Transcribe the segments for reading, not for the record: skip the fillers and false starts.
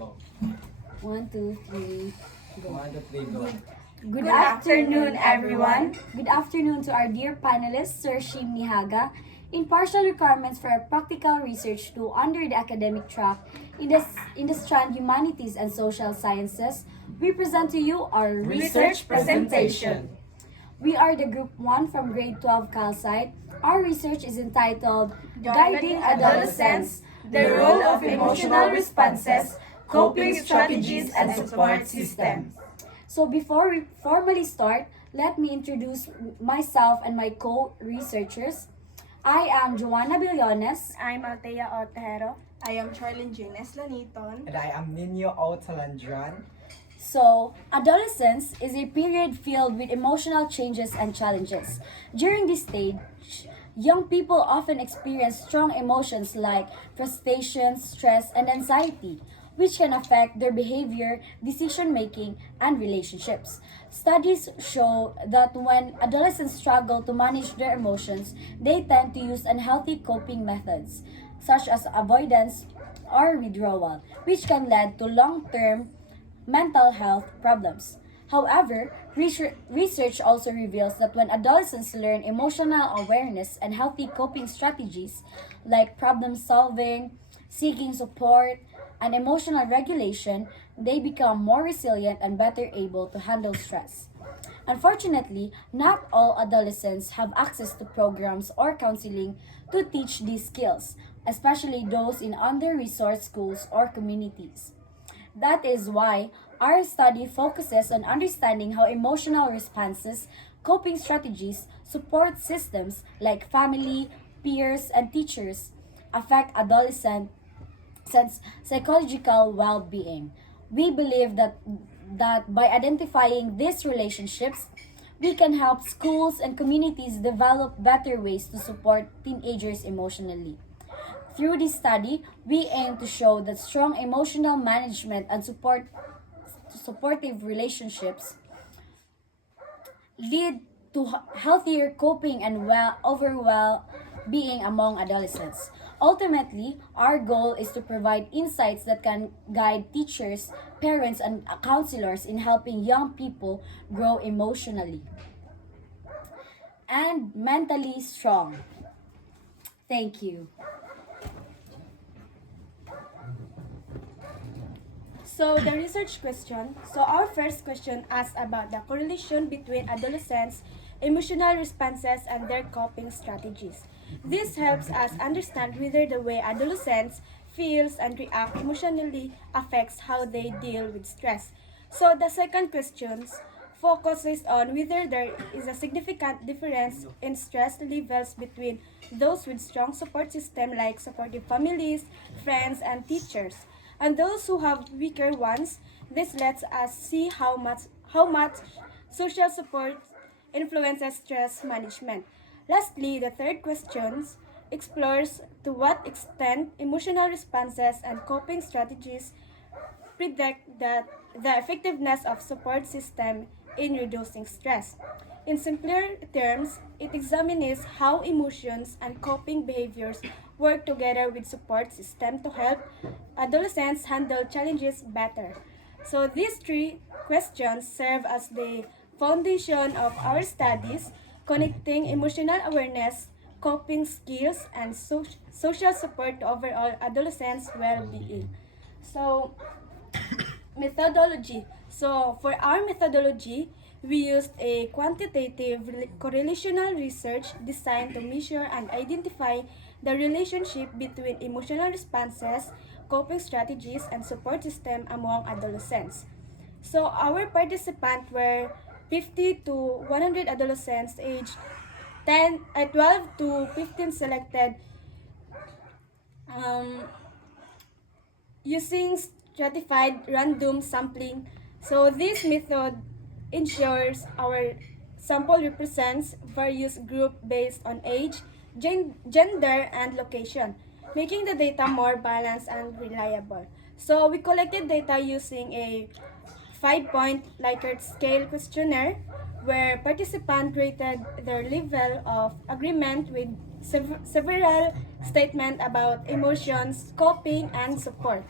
go. 1, 2, 3, go. 1, 2, 3, go. Good afternoon, everyone. Good afternoon to our dear panelists, Sir Shim Nihaga, impartial requirements for our practical research to under the academic track in the strand Humanities and Social Sciences. We present to you our research presentation. We are the Group 1 from Grade 12 Calcite. Our research is entitled Guiding Adolescents, the Role of Emotional Responses, Coping Strategies, and Support Systems. So before we formally start, let me introduce myself and my co-researchers. I am Joanna Billones. I'm Althea Otero. I am Charlene Gines Laniton. And I am Nino Otalandran. So, adolescence is a period filled with emotional changes and challenges. During this stage, young people often experience strong emotions like frustration, stress, and anxiety, which can affect their behavior, decision making, and relationships. Studies show that when adolescents struggle to manage their emotions, they tend to use unhealthy coping methods, such as avoidance or withdrawal, which can lead to long term mental health problems. However, research also reveals that when adolescents learn emotional awareness and healthy coping strategies like problem solving, seeking support, and emotional regulation, they become more resilient and better able to handle stress. Unfortunately, not all adolescents have access to programs or counseling to teach these skills, especially those in under resourced schools or communities. That is why our study focuses on understanding how emotional responses, coping strategies, support systems like family, peers, and teachers affect adolescents' psychological well-being. We believe that by identifying these relationships, we can help schools and communities develop better ways to support teenagers emotionally. Through this study, we aim to show that strong emotional management and supportive relationships lead to healthier coping and overall being among adolescents. Ultimately, our goal is to provide insights that can guide teachers, parents, and counselors in helping young people grow emotionally and mentally strong. Thank you. So the research question. So our first question asks about the correlation between adolescents' emotional responses and their coping strategies. This helps us understand whether the way adolescents feels and react emotionally affects how they deal with stress. So the second question focuses on whether there is a significant difference in stress levels between those with strong support system like supportive families, friends, and teachers, and those who have weaker ones. This lets us see how much social support influences stress management. Lastly, the third question explores to what extent emotional responses and coping strategies predict that the effectiveness of support system in reducing stress. In simpler terms, it examines how emotions and coping behaviors work together with support system to help adolescents handle challenges better. So these three questions serve as the foundation of our studies, connecting emotional awareness, coping skills, and social support to overall adolescents' well-being. So methodology. So for our methodology, we used a quantitative correlational research designed to measure and identify the relationship between emotional responses, coping strategies, and support system among adolescents. So our participants were 50 to 100 adolescents aged 12 to 15 selected um, using stratified random sampling. So this method ensures our sample represents various groups based on age, gender, and location, making the data more balanced and reliable. So we collected data using a 5-point Likert scale questionnaire where participants rated their level of agreement with several statements about emotions, coping, and support.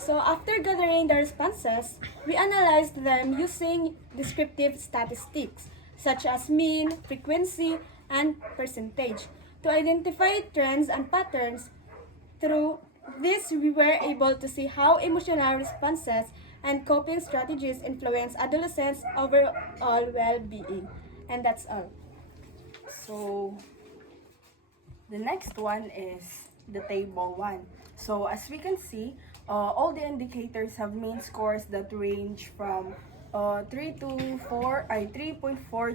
So after gathering the responses, we analyzed them using descriptive statistics such as mean, frequency, and percentage to identify trends and patterns. Through this, we were able to see how emotional responses and coping strategies influence adolescents' overall well-being. And that's all. So, the next one is the table 1. So, as we can see, all the indicators have mean scores that range from 3.4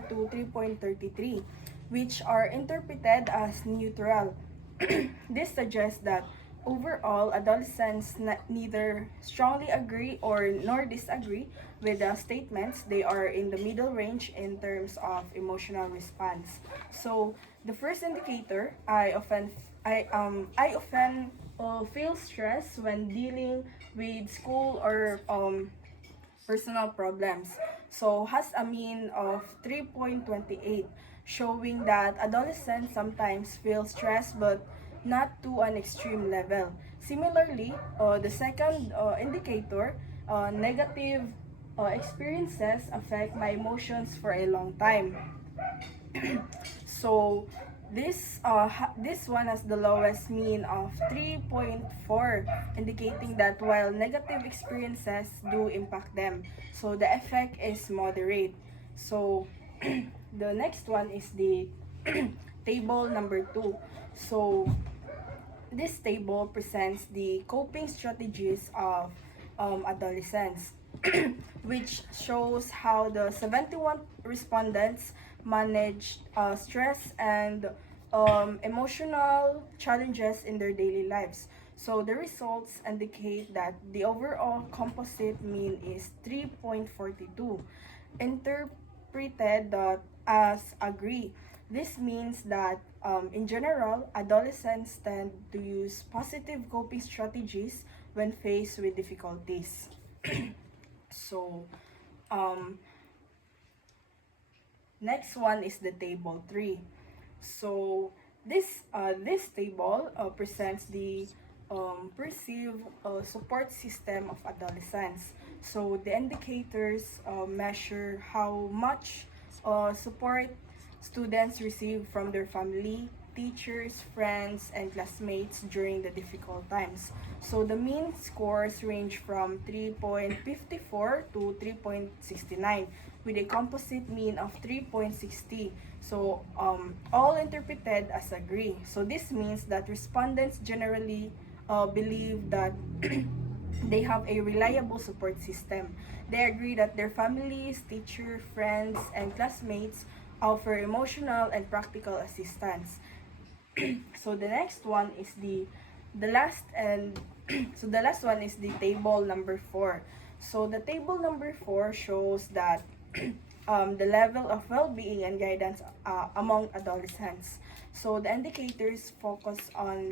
to 3.33, which are interpreted as neutral. This suggests that overall, adolescents neither strongly agree or nor disagree with the statements. They are in the middle range in terms of emotional response. So, the first indicator, I often feel stress when dealing with school or personal problems. So has a mean of 3.28, showing that adolescents sometimes feel stressed but not to an extreme level. Similarly, the second indicator, negative experiences affect my emotions for a long time. So this one has the lowest mean of 3.4, indicating that while negative experiences do impact them, so the effect is moderate. So the next one is the table number 2. So this table presents the coping strategies of adolescents, which shows how the 71 respondents managed stress and emotional challenges in their daily lives. So the results indicate that the overall composite mean is 3.42, interpreted as agree. This means that in general, adolescents tend to use positive coping strategies when faced with difficulties. So, um, next one is the table 3. So, this table presents the perceived support system of adolescents. So, the indicators measure how much support students receive from their family, teachers, friends, and classmates during the difficult times. So the mean scores range from 3.54 to 3.69 with a composite mean of 3.60. So all interpreted as agree. So this means that respondents generally believe that they have a reliable support system. They agree that their families, teachers, friends, and classmates offer emotional and practical assistance. So the next one is the last and so the last one is the table number 4. So the table number 4 shows that the level of well-being and guidance among adolescents. So the indicators focus on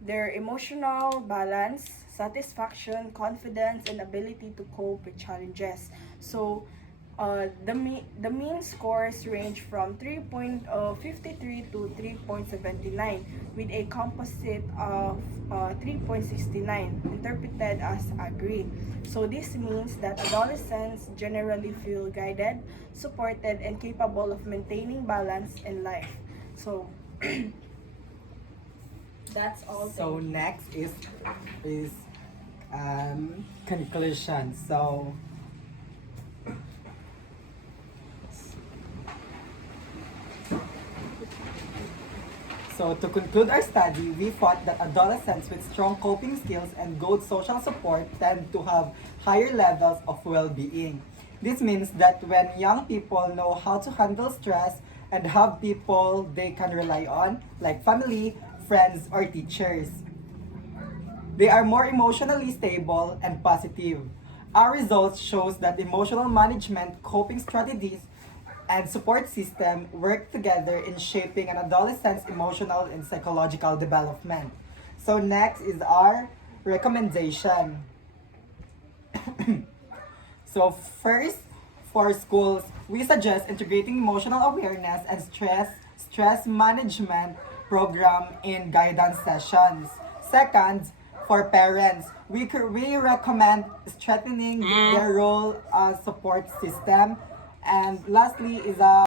their emotional balance, satisfaction, confidence, and ability to cope with challenges. So the mean scores range from 3.53 to 3.79 with a composite of 3.69, interpreted as agree. So this means that adolescents generally feel guided, supported, and capable of maintaining balance in life. So that's all. So next is conclusion. So to conclude our study, we found that adolescents with strong coping skills and good social support tend to have higher levels of well-being. This means that when young people know how to handle stress and have people they can rely on, like family, friends, or teachers, they are more emotionally stable and positive. Our results shows that emotional management, coping strategies, and support system work together in shaping an adolescent's emotional and psychological development. So next is our recommendation. So first, for schools, we suggest integrating emotional awareness and stress management program in guidance sessions. Second, for parents, we recommend strengthening their role as support system. And lastly is